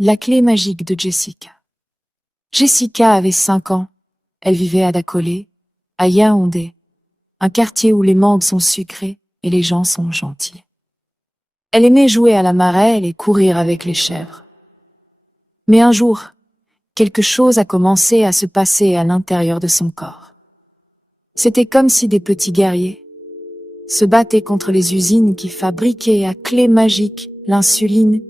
La clé magique de Jessica. Jessica avait 5 ans. Elle vivait à Dakolé, à Yaoundé, un quartier où les mangues sont sucrées et les gens sont gentils. Elle aimait jouer à la marelle et courir avec les chèvres. Mais un jour, quelque chose a commencé à se passer à l'intérieur de son corps. C'était comme si des petits guerriers se battaient contre les usines qui fabriquaient à clé magique l'insuline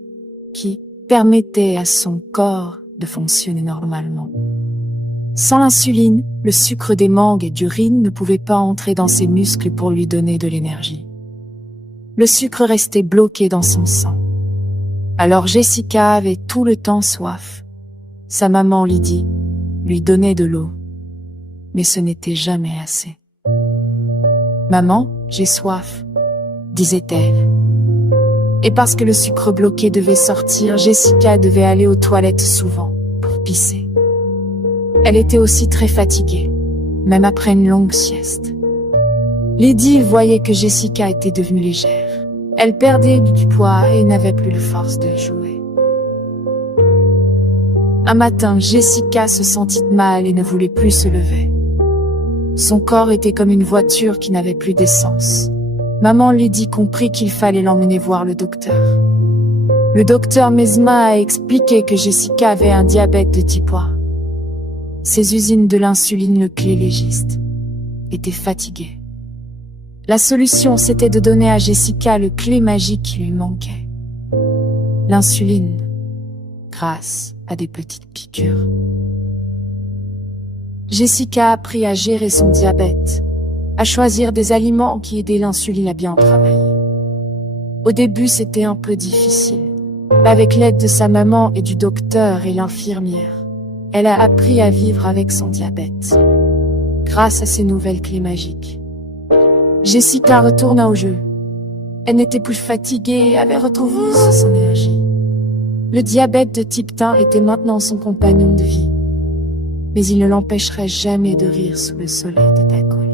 qui permettait à son corps de fonctionner normalement. Sans l'insuline, le sucre des mangues et du riz ne pouvait pas entrer dans ses muscles pour lui donner de l'énergie. Le sucre restait bloqué dans son sang. Alors Jessica avait tout le temps soif. Sa maman Lydie lui donnait de l'eau, mais ce n'était jamais assez. « Maman, j'ai soif », disait-elle. Et parce que le sucre bloqué devait sortir, Jessica devait aller aux toilettes souvent pour pisser. Elle était aussi très fatiguée, même après une longue sieste. Lydie voyait que Jessica était devenue légère. Elle perdait du poids et n'avait plus de force de jouer. Un matin, Jessica se sentit mal et ne voulait plus se lever. Son corps était comme une voiture qui n'avait plus d'essence. Maman Lydie comprit qu'il fallait l'emmener voir le docteur. Le docteur Mesma a expliqué que Jessica avait un diabète de type 1. Ses usines de l'insuline, le clé légiste, étaient fatiguées. La solution, c'était de donner à Jessica le clé magique qui lui manquait. L'insuline, grâce à des petites piqûres. Jessica a appris à gérer son diabète, à choisir des aliments qui aidaient l'insuline à bien travailler. Au début, c'était un peu difficile. Avec l'aide de sa maman et du docteur et l'infirmière, elle a appris à vivre avec son diabète. Grâce à ces nouvelles clés magiques, Jessica retourna au jeu. Elle n'était plus fatiguée et avait retrouvé son énergie. Le diabète de type 1 était maintenant son compagnon de vie. Mais il ne l'empêcherait jamais de rire sous le soleil de Dakolé.